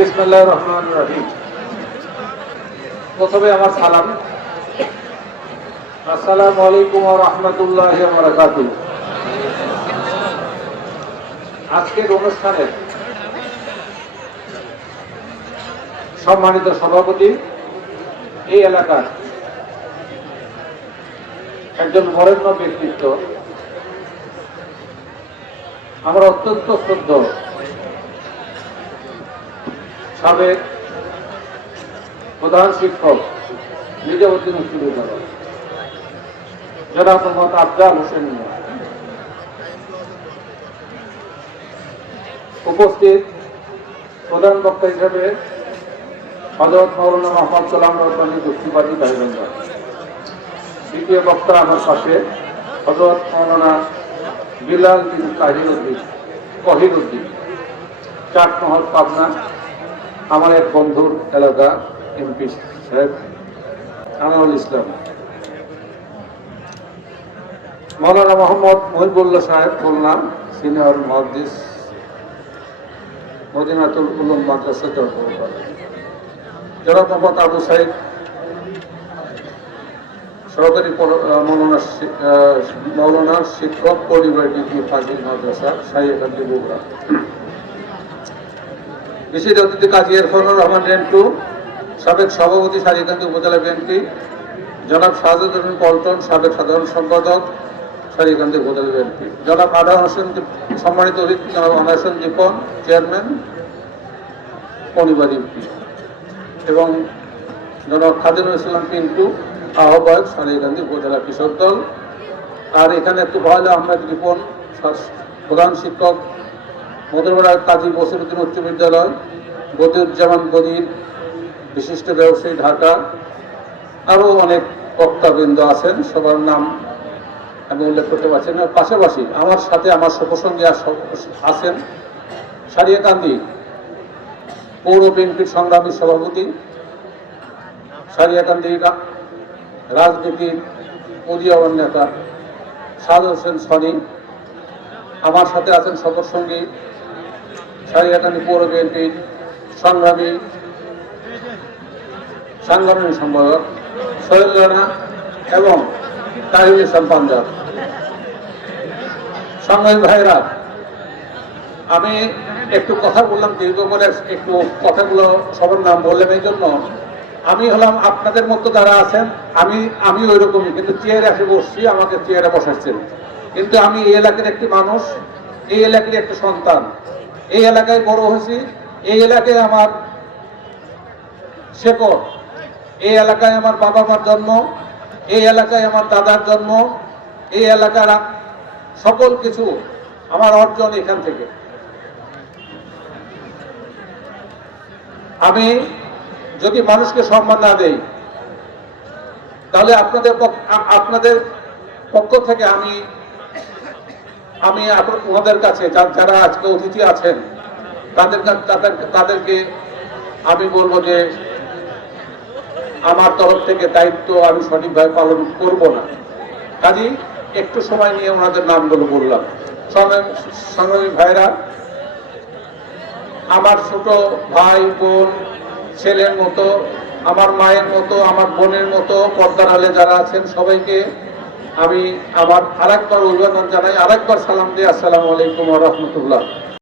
বিসমিল্লাহির রহমানির রহিম। প্রথমে আমার সালাম। আসসালামু আলাইকুম ওয়া রাহমাতুল্লাহি ওয়া বারাকাতুহু। আজকের অনুষ্ঠানের সম্মানিত সভাপতি, এই এলাকার একজন বরেণ্য ব্যক্তিত্ব, আমার অত্যন্ত শ্রদ্ধেয় সাবেক প্রধান শিক্ষক নিজামুদ্দিন উচ্চ বিদ্যালয় জনাব মোহাম্মদ আফজাল হোসেন মিয়া, উপস্থিত প্রধান বক্তা হিসেবে হযরত মাওলানা মোহাম্মদ গোলাম রব্বানী যুক্তিবাদী ভাইবন্ধ, দ্বিতীয় বক্তা আমার পাশে হযরত মাওলানা বিলাল বিন কহিরউদ্দিন, চাটমোহর, পাবনা, আমার এক বন্ধুর এলাকা এমপি সাহেব আনোয়ারুল ইসলাম, মাওলানা মোহাম্মদ মহিবুল্লাহ সাহেব খুলনা, সিনিয়র মুহাদ্দিস, মদিনাতুল উলুম মাদ্রাসা চট্টগ্রাম, জনাব মোহাম্মদ আবু সাইদ, সরকারি মৌলানা শিক্ষক পরিবার ডিগ্রি ফাজিল মাদ্রাসা শাহীকান্দি বগুড়া, বিশেষ অতিথি কাজী এরফানুর রহমান রেন্টু, সাবেক সভাপতি শাহীকান্দি উপজেলা বিএনপি, জনাব শাহজাহান পল্টন, সাবেক সাধারণ সম্পাদক শাহীকান্দি উপজেলা বিএনপি, জনাব আদা হোসেন, সম্মানিত অতিথি জনাব আদা হোসেন দীপন, চেয়ারম্যান পরিবার ইউপি, এবং জনাব খাদিমুল ইসলাম পিন্টু, আহ্বায়ক শাহীকান্দি উপজেলা কৃষক দল। আর এখানে একটু ভালো আহমেদ রিপন, প্রধান শিক্ষক মধুরপাড়া কাজী বসিরউদ্দিন উচ্চ বিদ্যালয়, বদিউজ্জামান বদির, বিশিষ্ট ব্যবসায়ী ঢাকা, আরও অনেক বক্তাবৃন্দ আছেন, সবার নাম আমি উল্লেখ করতে পারছি না। পাশাপাশি আমার সাথে আমার সহসঙ্গী আছেন সারিয়াকান্দি পৌর বিএনপির সংগ্রামী সভাপতি, সারিয়াকান্দি রাজনীতির উদীয়মান নেতা সাদ হোসেন সনি, আমার সাথে আছেন সফরসঙ্গী সারিয়াকান্দি পৌর বিএনপির সংগ্রামী সাংগঠনিক সম্পাদক সোহেল রানা এবং তাহির ইসলাম পাঞ্জাব। সংগ্রামী ভাইরা, আমি একটু কথা বললাম দীর্ঘ করে, একটু কথাগুলো সবার নাম বললাম এই জন্য। আমি হলাম আপনাদের মতো যারা আছেন, আমি ওই রকমই, কিন্তু চেয়ারে এসে বসছি, আমাকে চেয়ারে বসাচ্ছেন, কিন্তু আমি এই এলাকার একটি মানুষ, এই এলাকার একটি সন্তান, এই এলাকায় বড় হয়েছি, এই এলাকায় আমার শেকড়, এই এলাকায় আমার বাবা মার জন্ম, এই এলাকায় আমার দাদার জন্ম, এই এলাকার সকল কিছু আমার অর্জন এখান থেকে। আমি যদি মানুষকে সম্মান না দেই, তাহলে আপনাদের পক্ষ থেকে আমি ওনাদের কাছে যারা আজকে অতিথি আছেন তাদেরকে আমি বলবো যে আমার তরফ থেকে দায়িত্ব আমি সঠিকভাবে পালন করব না। কাজেই একটু সময় নিয়ে ওনাদের নামগুলো বললাম। সংগ্রামী ভাইরা, আমার ছোট ভাই বোন, ছেলের মতো, আমার মায়ের মতো, আমার বোনের মতো পর্দার আলে যারা আছেন সবাইকে আমি আমার আরেকবার অভিবাদন জানাই, আরেকবার সালাম দিই। আসসালামু আলাইকুম ওয়া রাহমাতুল্লাহ।